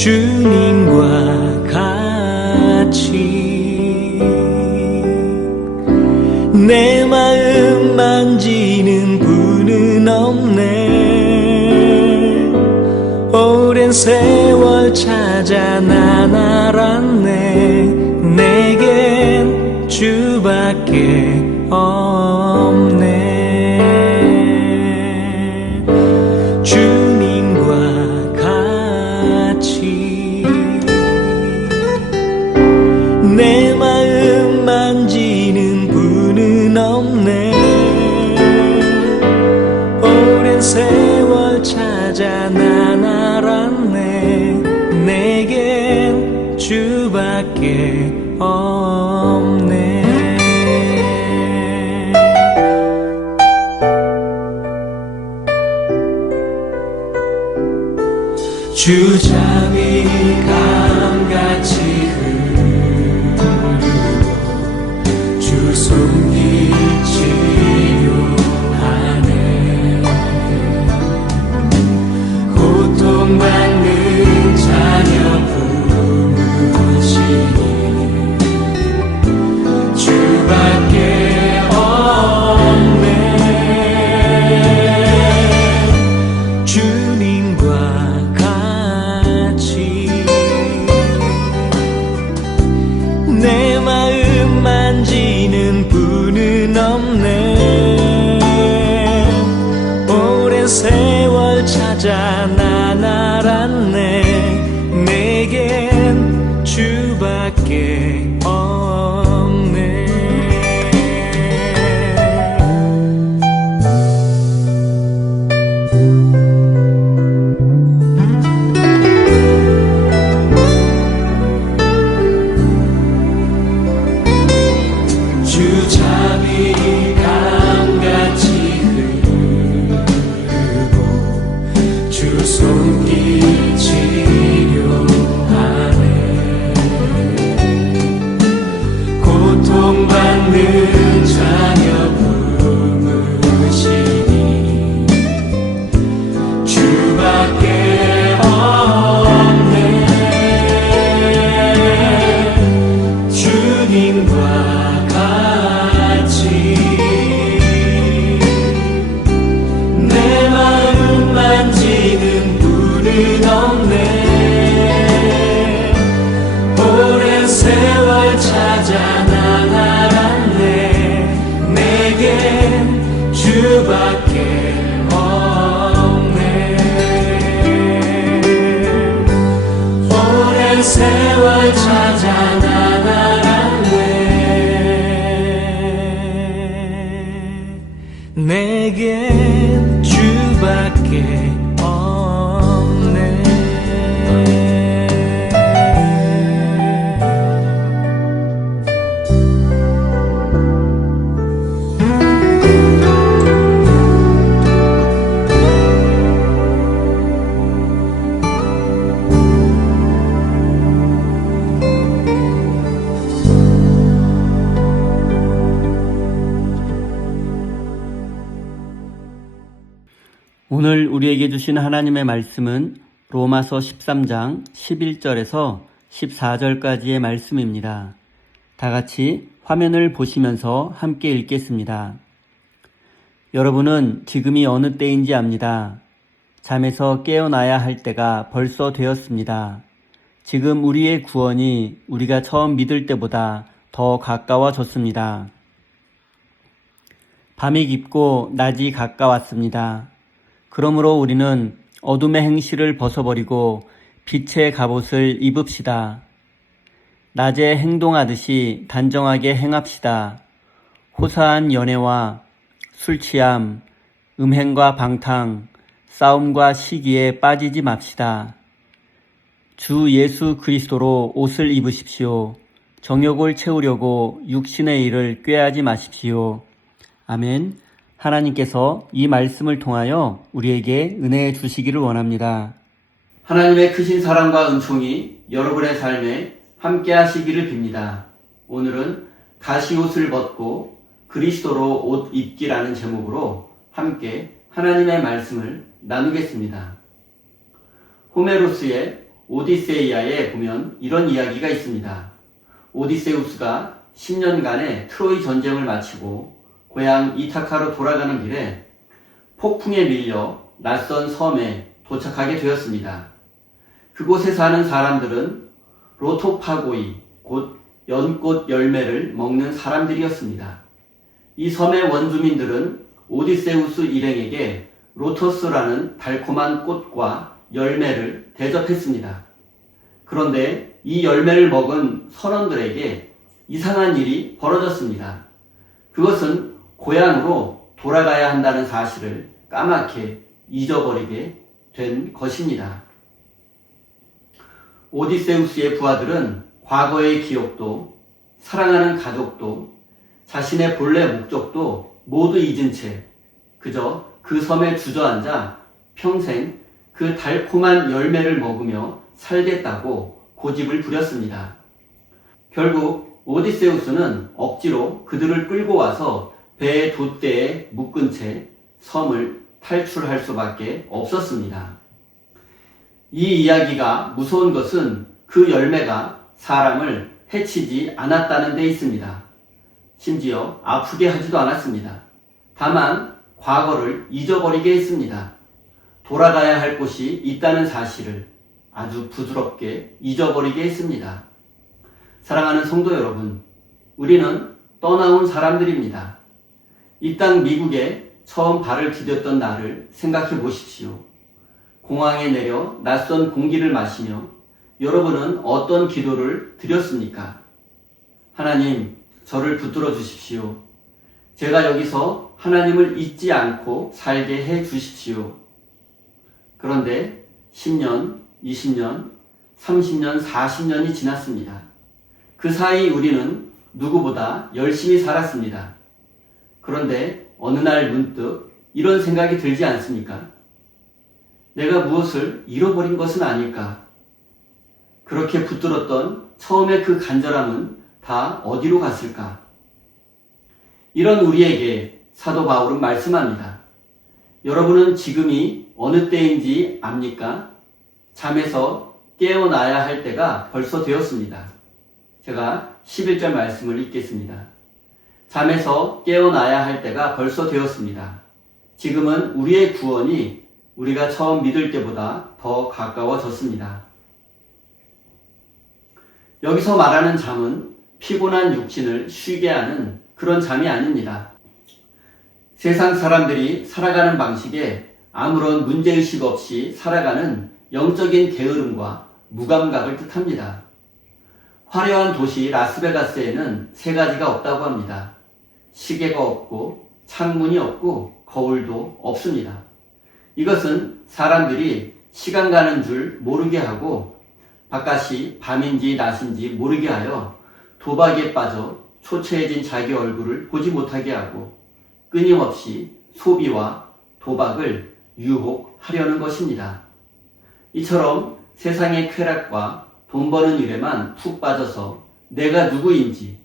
주님과 같이 내 마음 만지는 분은 없네. 오랜 세월 찾아 난 알았네. 내겐 주밖에 없네. 주님과 같이 내 마음 만지는 분은 없네. 오랜 세월 찾아 난 알았네. 내겐 주밖에 없네. 주잠이 감같이 흐르고 주 손길 치료하네. 고통받는 자녀 품으시니 주밖에 없네. 주님과 내 마음 만지는 분은 없네. 오랜 세월 찾아 난 알았네. 내겐 주밖에 없네. 주잠이 감같이 흐르고 주 손길 치료하네. 고통받는 자녀 품으시니 주밖에 없네. 주님과 내 마음 만지는 분은 없네. 오랜 세월 찾아 난 알았네. 내겐 주밖에 없네. 오랜 세월 찾아 난 알았네. 내겐 주밖에 없네. 오늘 우리에게 주신 하나님의 말씀은 로마서 13장 11절에서 14절까지의 말씀입니다. 다 같이 화면을 보시면서 함께 읽겠습니다. 여러분은 지금이 어느 때인지 압니다. 잠에서 깨어나야 할 때가 벌써 되었습니다. 지금 우리의 구원이 우리가 처음 믿을 때보다 더 가까워졌습니다. 밤이 깊고 낮이 가까웠습니다. 그러므로 우리는 어둠의 행실을 벗어버리고 빛의 갑옷을 입읍시다. 낮에 행동하듯이 단정하게 행합시다. 호사한 연애와 술취함, 음행과 방탕, 싸움과 시기에 빠지지 맙시다. 주 예수 그리스도로 옷을 입으십시오. 정욕을 채우려고 육신의 일을 꾀하지 마십시오. 아멘. 하나님께서 이 말씀을 통하여 우리에게 은혜 주시기를 원합니다. 하나님의 크신 사랑과 은총이 여러분의 삶에 함께 하시기를 빕니다. 오늘은 가시옷을 벗고 그리스도로 옷 입기라는 제목으로 함께 하나님의 말씀을 나누겠습니다. 호메로스의 오디세이아에 보면 이런 이야기가 있습니다. 오디세우스가 10년간의 트로이 전쟁을 마치고 고향 이타카로 돌아가는 길에 폭풍에 밀려 낯선 섬에 도착하게 되었습니다. 그곳에 사는 사람들은 로토파고이, 곧 연꽃 열매를 먹는 사람들이었습니다. 이 섬의 원주민들은 오디세우스 일행에게 로토스라는 달콤한 꽃과 열매를 대접했습니다. 그런데 이 열매를 먹은 선원들에게 이상한 일이 벌어졌습니다. 그것은 고향으로 돌아가야 한다는 사실을 까맣게 잊어버리게 된 것입니다. 오디세우스의 부하들은 과거의 기억도, 사랑하는 가족도, 자신의 본래 목적도 모두 잊은 채 그저 그 섬에 주저앉아 평생 그 달콤한 열매를 먹으며 살겠다고 고집을 부렸습니다. 결국 오디세우스는 억지로 그들을 끌고 와서 배의 돛대에 묶은 채 섬을 탈출할 수밖에 없었습니다. 이 이야기가 무서운 것은 그 열매가 사람을 해치지 않았다는 데 있습니다. 심지어 아프게 하지도 않았습니다. 다만 과거를 잊어버리게 했습니다. 돌아가야 할 곳이 있다는 사실을 아주 부드럽게 잊어버리게 했습니다. 사랑하는 성도 여러분, 우리는 떠나온 사람들입니다. 이 땅 미국에 처음 발을 디뎠던 날을 생각해 보십시오. 공항에 내려 낯선 공기를 마시며 여러분은 어떤 기도를 드렸습니까? 하나님, 저를 붙들어 주십시오. 제가 여기서 하나님을 잊지 않고 살게 해 주십시오. 그런데 10년, 20년, 30년, 40년이 지났습니다. 그 사이 우리는 누구보다 열심히 살았습니다. 그런데 어느 날 문득 이런 생각이 들지 않습니까? 내가 무엇을 잃어버린 것은 아닐까? 그렇게 붙들었던 처음의 그 간절함은 다 어디로 갔을까? 이런 우리에게 사도 바울은 말씀합니다. 여러분은 지금이 어느 때인지 압니까? 잠에서 깨어나야 할 때가 벌써 되었습니다. 제가 11절 말씀을 읽겠습니다. 잠에서 깨어나야 할 때가 벌써 되었습니다. 지금은 우리의 구원이 우리가 처음 믿을 때보다 더 가까워졌습니다. 여기서 말하는 잠은 피곤한 육신을 쉬게 하는 그런 잠이 아닙니다. 세상 사람들이 살아가는 방식에 아무런 문제의식 없이 살아가는 영적인 게으름과 무감각을 뜻합니다. 화려한 도시 라스베가스에는 세 가지가 없다고 합니다. 시계가 없고 창문이 없고 거울도 없습니다. 이것은 사람들이 시간 가는 줄 모르게 하고 바깥이 밤인지 낮인지 모르게 하여 도박에 빠져 초췌해진 자기 얼굴을 보지 못하게 하고 끊임없이 소비와 도박을 유혹하려는 것입니다. 이처럼 세상의 쾌락과 돈 버는 일에만 푹 빠져서 내가 누구인지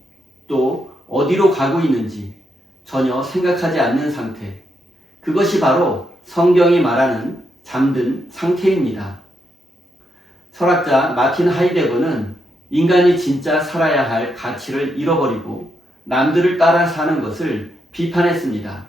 또 어디로 가고 있는지 전혀 생각하지 않는 상태, 그것이 바로 성경이 말하는 잠든 상태입니다. 철학자 마틴 하이데거는 인간이 진짜 살아야 할 가치를 잃어버리고 남들을 따라 사는 것을 비판했습니다.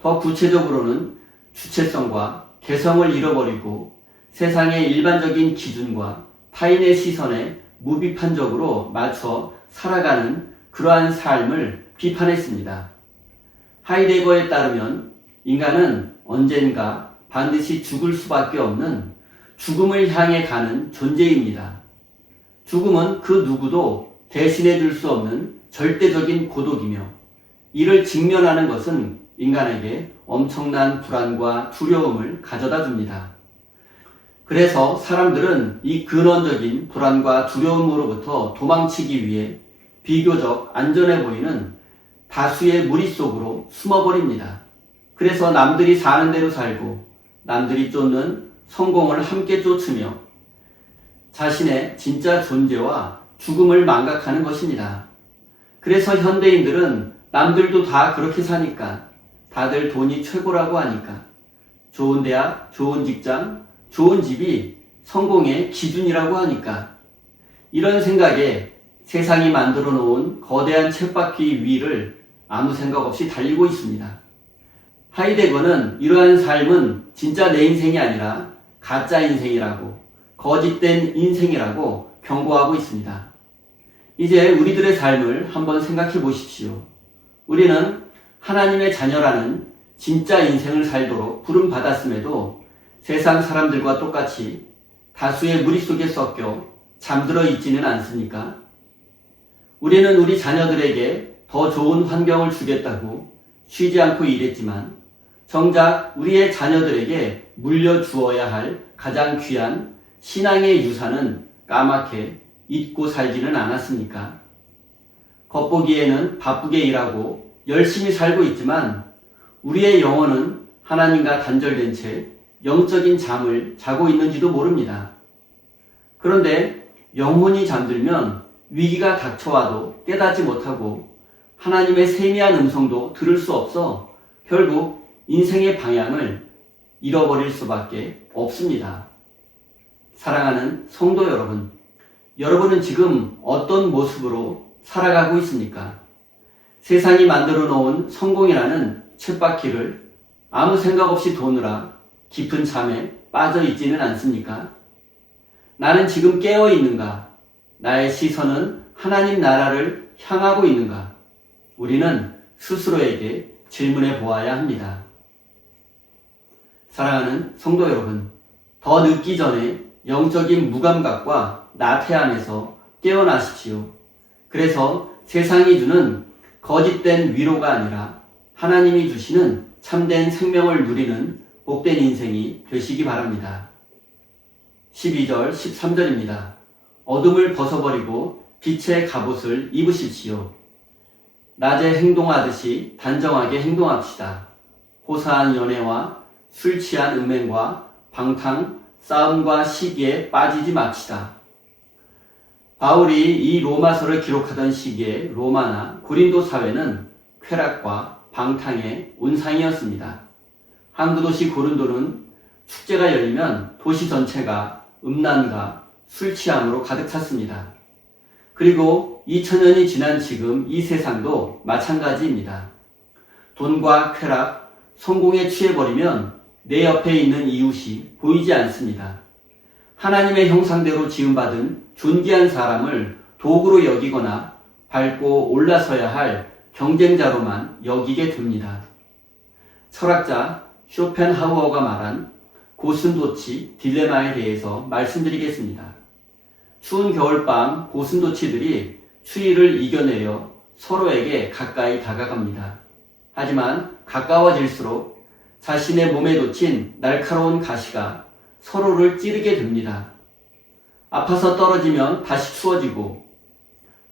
더 구체적으로는 주체성과 개성을 잃어버리고 세상의 일반적인 기준과 타인의 시선에 무비판적으로 맞춰 살아가는 그러한 삶을 비판했습니다. 하이데거에 따르면 인간은 언젠가 반드시 죽을 수밖에 없는 죽음을 향해 가는 존재입니다. 죽음은 그 누구도 대신해 줄 수 없는 절대적인 고독이며 이를 직면하는 것은 인간에게 엄청난 불안과 두려움을 가져다 줍니다. 그래서 사람들은 이 근원적인 불안과 두려움으로부터 도망치기 위해 비교적 안전해 보이는 다수의 무리 속으로 숨어버립니다. 그래서 남들이 사는 대로 살고 남들이 쫓는 성공을 함께 쫓으며 자신의 진짜 존재와 죽음을 망각하는 것입니다. 그래서 현대인들은 남들도 다 그렇게 사니까, 다들 돈이 최고라고 하니까, 좋은 대학, 좋은 직장, 좋은 집이 성공의 기준이라고 하니까. 이런 생각에 세상이 만들어 놓은 거대한 쳇바퀴 위를 아무 생각 없이 달리고 있습니다. 하이데거는 이러한 삶은 진짜 내 인생이 아니라 가짜 인생이라고, 거짓된 인생이라고 경고하고 있습니다. 이제 우리들의 삶을 한번 생각해 보십시오. 우리는 하나님의 자녀라는 진짜 인생을 살도록 부름받았음에도 세상 사람들과 똑같이 다수의 무리 속에 섞여 잠들어 있지는 않습니까? 우리는 우리 자녀들에게 더 좋은 환경을 주겠다고 쉬지 않고 일했지만 정작 우리의 자녀들에게 물려주어야 할 가장 귀한 신앙의 유산은 까맣게 잊고 살지는 않았습니까? 겉보기에는 바쁘게 일하고 열심히 살고 있지만 우리의 영혼은 하나님과 단절된 채 영적인 잠을 자고 있는지도 모릅니다. 그런데 영혼이 잠들면 위기가 닥쳐와도 깨닫지 못하고 하나님의 세미한 음성도 들을 수 없어 결국 인생의 방향을 잃어버릴 수밖에 없습니다. 사랑하는 성도 여러분, 여러분은 지금 어떤 모습으로 살아가고 있습니까? 세상이 만들어 놓은 성공이라는 쳇바퀴를 아무 생각 없이 도느라 깊은 잠에 빠져 있지는 않습니까? 나는 지금 깨어 있는가? 나의 시선은 하나님 나라를 향하고 있는가? 우리는 스스로에게 질문해 보아야 합니다. 사랑하는 성도 여러분, 더 늦기 전에 영적인 무감각과 나태함에서 깨어나십시오. 그래서 세상이 주는 거짓된 위로가 아니라 하나님이 주시는 참된 생명을 누리는 복된 인생이 되시기 바랍니다. 12절, 13절입니다. 어둠을 벗어버리고 빛의 갑옷을 입으십시오. 낮에 행동하듯이 단정하게 행동합시다. 호사한 연애와 술 취한 음행과 방탕, 싸움과 시기에 빠지지 맙시다. 바울이 이 로마서를 기록하던 시기에 로마나 고린도 사회는 쾌락과 방탕의 온상이었습니다. 한 도시 고린도는 축제가 열리면 도시 전체가 음란과 술 취함으로 가득 찼습니다. 그리고 2000년이 지난 지금 이 세상도 마찬가지입니다. 돈과 쾌락, 성공에 취해버리면 내 옆에 있는 이웃이 보이지 않습니다. 하나님의 형상대로 지음받은 존귀한 사람을 도구로 여기거나 밟고 올라서야 할 경쟁자로만 여기게 됩니다. 철학자 쇼펜하우어가 말한 고슴도치 딜레마에 대해서 말씀드리겠습니다. 추운 겨울밤 고슴도치들이 추위를 이겨내려 서로에게 가까이 다가갑니다. 하지만 가까워질수록 자신의 몸에 돋친 날카로운 가시가 서로를 찌르게 됩니다. 아파서 떨어지면 다시 추워지고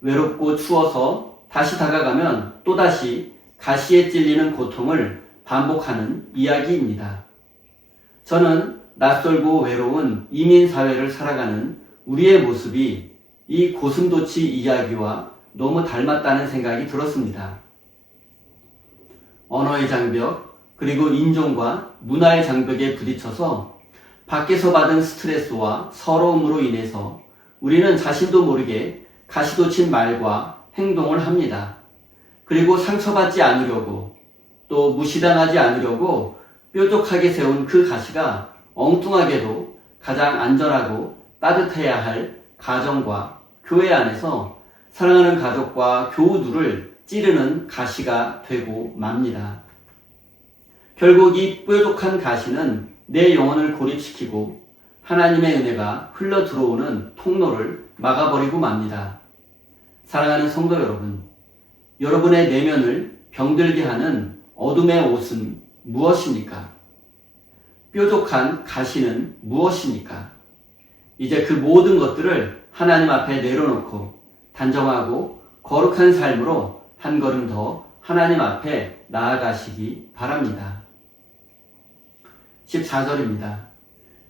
외롭고 추워서 다시 다가가면 또다시 가시에 찔리는 고통을 반복하는 이야기입니다. 저는 낯설고 외로운 이민사회를 살아가는 우리의 모습이 이 고슴도치 이야기와 너무 닮았다는 생각이 들었습니다. 언어의 장벽, 그리고 인종과 문화의 장벽에 부딪혀서 밖에서 받은 스트레스와 서러움으로 인해서 우리는 자신도 모르게 가시돋친 말과 행동을 합니다. 그리고 상처받지 않으려고 또 무시당하지 않으려고 뾰족하게 세운 그 가시가 엉뚱하게도 가장 안전하고 따뜻해야 할 가정과 교회 안에서 사랑하는 가족과 교우들을 찌르는 가시가 되고 맙니다. 결국 이 뾰족한 가시는 내 영혼을 고립시키고 하나님의 은혜가 흘러 들어오는 통로를 막아버리고 맙니다. 사랑하는 성도 여러분, 여러분의 내면을 병들게 하는 어둠의 옷은 무엇입니까? 뾰족한 가시는 무엇입니까? 이제 그 모든 것들을 하나님 앞에 내려놓고 단정하고 거룩한 삶으로 한 걸음 더 하나님 앞에 나아가시기 바랍니다. 14절입니다.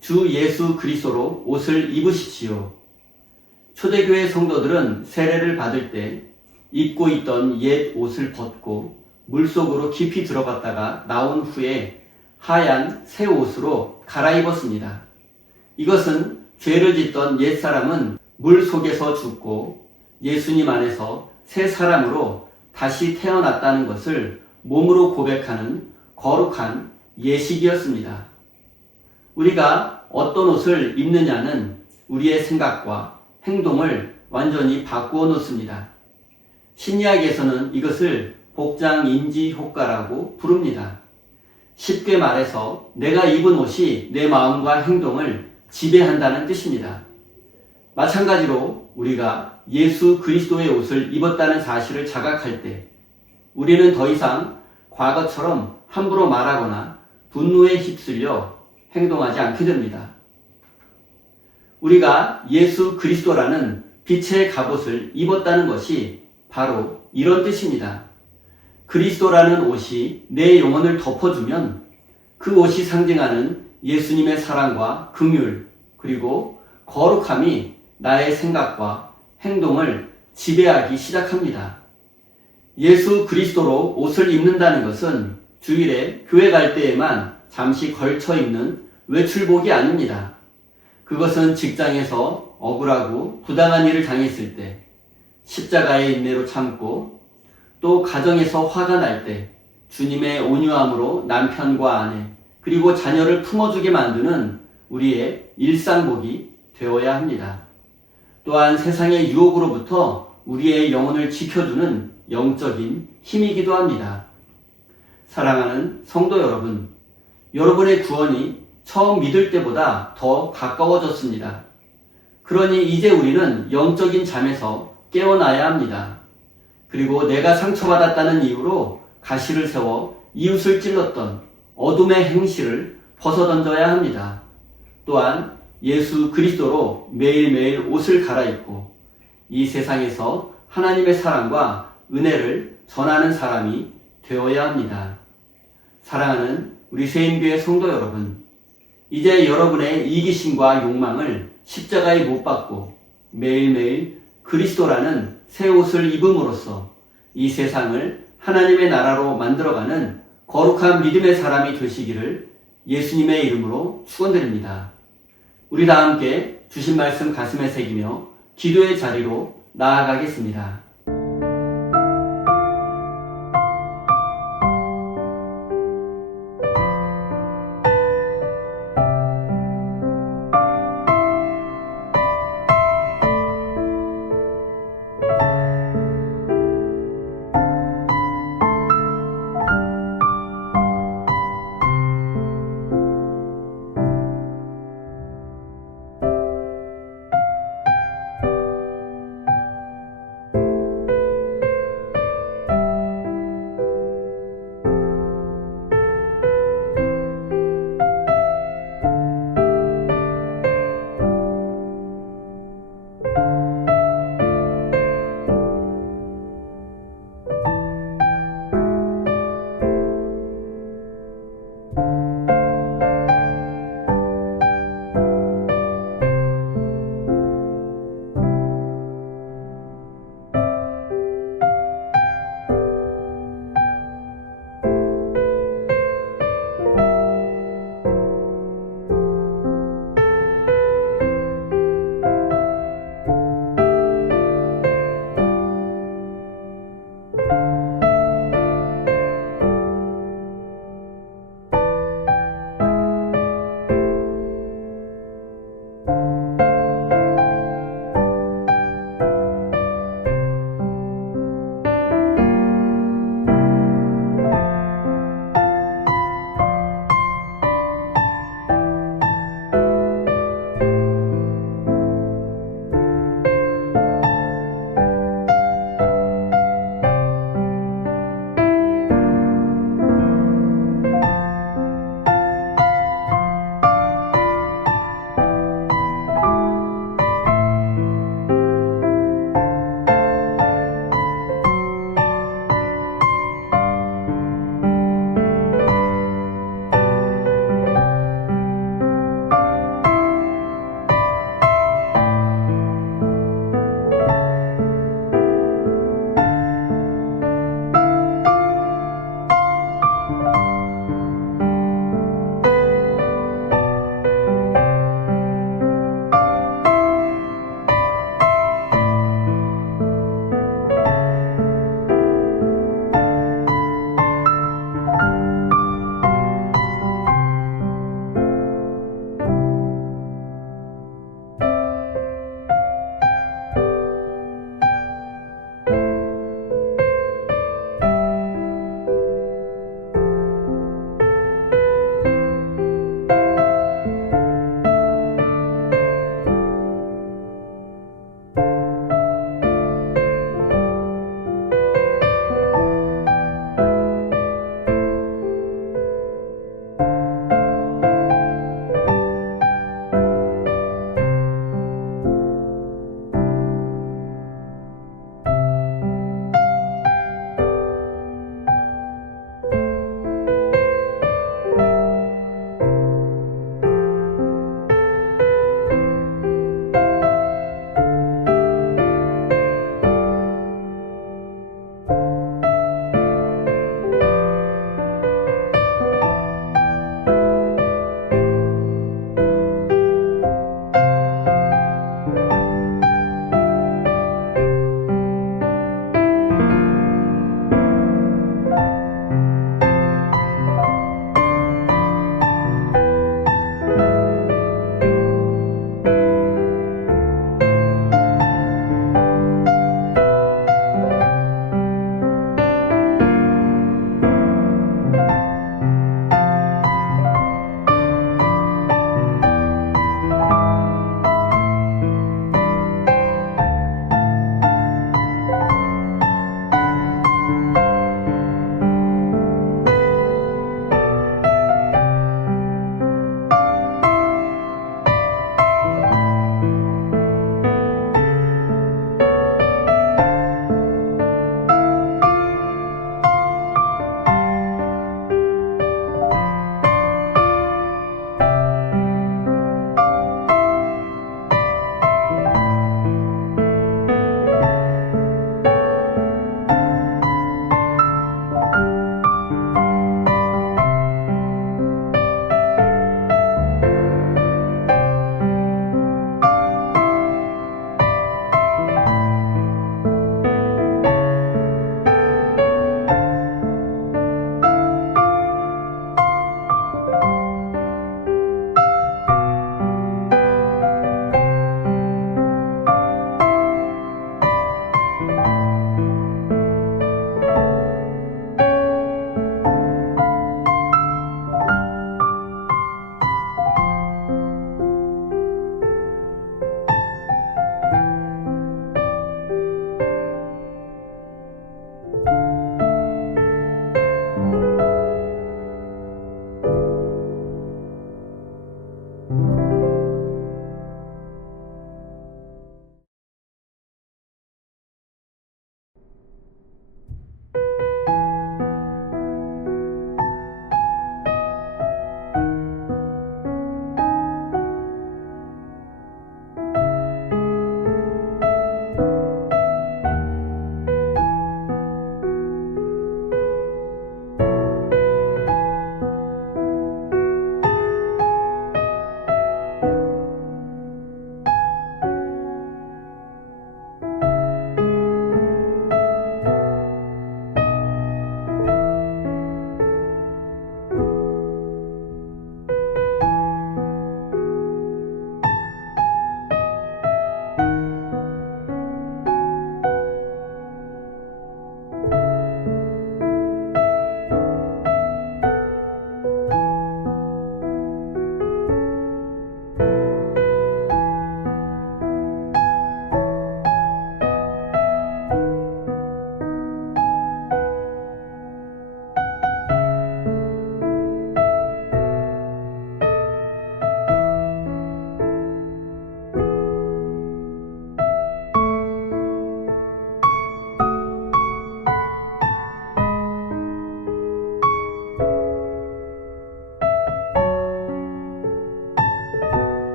주 예수 그리스도로 옷을 입으십시오. 초대교회 성도들은 세례를 받을 때 입고 있던 옛 옷을 벗고 물속으로 깊이 들어갔다가 나온 후에 하얀 새 옷으로 갈아입었습니다. 이것은 죄를 짓던 옛사람은 물 속에서 죽고 예수님 안에서 새 사람으로 다시 태어났다는 것을 몸으로 고백하는 거룩한 예식이었습니다. 우리가 어떤 옷을 입느냐는 우리의 생각과 행동을 완전히 바꾸어 놓습니다. 심리학에서는 이것을 복장인지 효과라고 부릅니다. 쉽게 말해서 내가 입은 옷이 내 마음과 행동을 지배한다는 뜻입니다. 마찬가지로 우리가 예수 그리스도의 옷을 입었다는 사실을 자각할 때 우리는 더 이상 과거처럼 함부로 말하거나 분노에 휩쓸려 행동하지 않게 됩니다. 우리가 예수 그리스도라는 빛의 갑옷을 입었다는 것이 바로 이런 뜻입니다. 그리스도라는 옷이 내 영혼을 덮어주면 그 옷이 상징하는 예수님의 사랑과 긍휼 그리고 거룩함이 나의 생각과 행동을 지배하기 시작합니다. 예수 그리스도로 옷을 입는다는 것은 주일에 교회 갈 때에만 잠시 걸쳐 입는 외출복이 아닙니다. 그것은 직장에서 억울하고 부당한 일을 당했을 때, 십자가의 인내로 참고, 또 가정에서 화가 날 때 주님의 온유함으로 남편과 아내 그리고 자녀를 품어주게 만드는 우리의 일상복이 되어야 합니다. 또한 세상의 유혹으로부터 우리의 영혼을 지켜주는 영적인 힘이기도 합니다. 사랑하는 성도 여러분, 여러분의 구원이 처음 믿을 때보다 더 가까워졌습니다. 그러니 이제 우리는 영적인 잠에서 깨어나야 합니다. 그리고 내가 상처받았다는 이유로 가시를 세워 이웃을 찔렀던 어둠의 행실을 벗어던져야 합니다. 또한 예수 그리스도로 매일매일 옷을 갈아입고 이 세상에서 하나님의 사랑과 은혜를 전하는 사람이 되어야 합니다. 사랑하는 우리 세임교회 성도 여러분, 이제 여러분의 이기심과 욕망을 십자가에 못 박고 매일매일 그리스도라는 새 옷을 입음으로써 이 세상을 하나님의 나라로 만들어가는 거룩한 믿음의 사람이 되시기를 예수님의 이름으로 축원드립니다. 우리 다 함께 주신 말씀 가슴에 새기며 기도의 자리로 나아가겠습니다.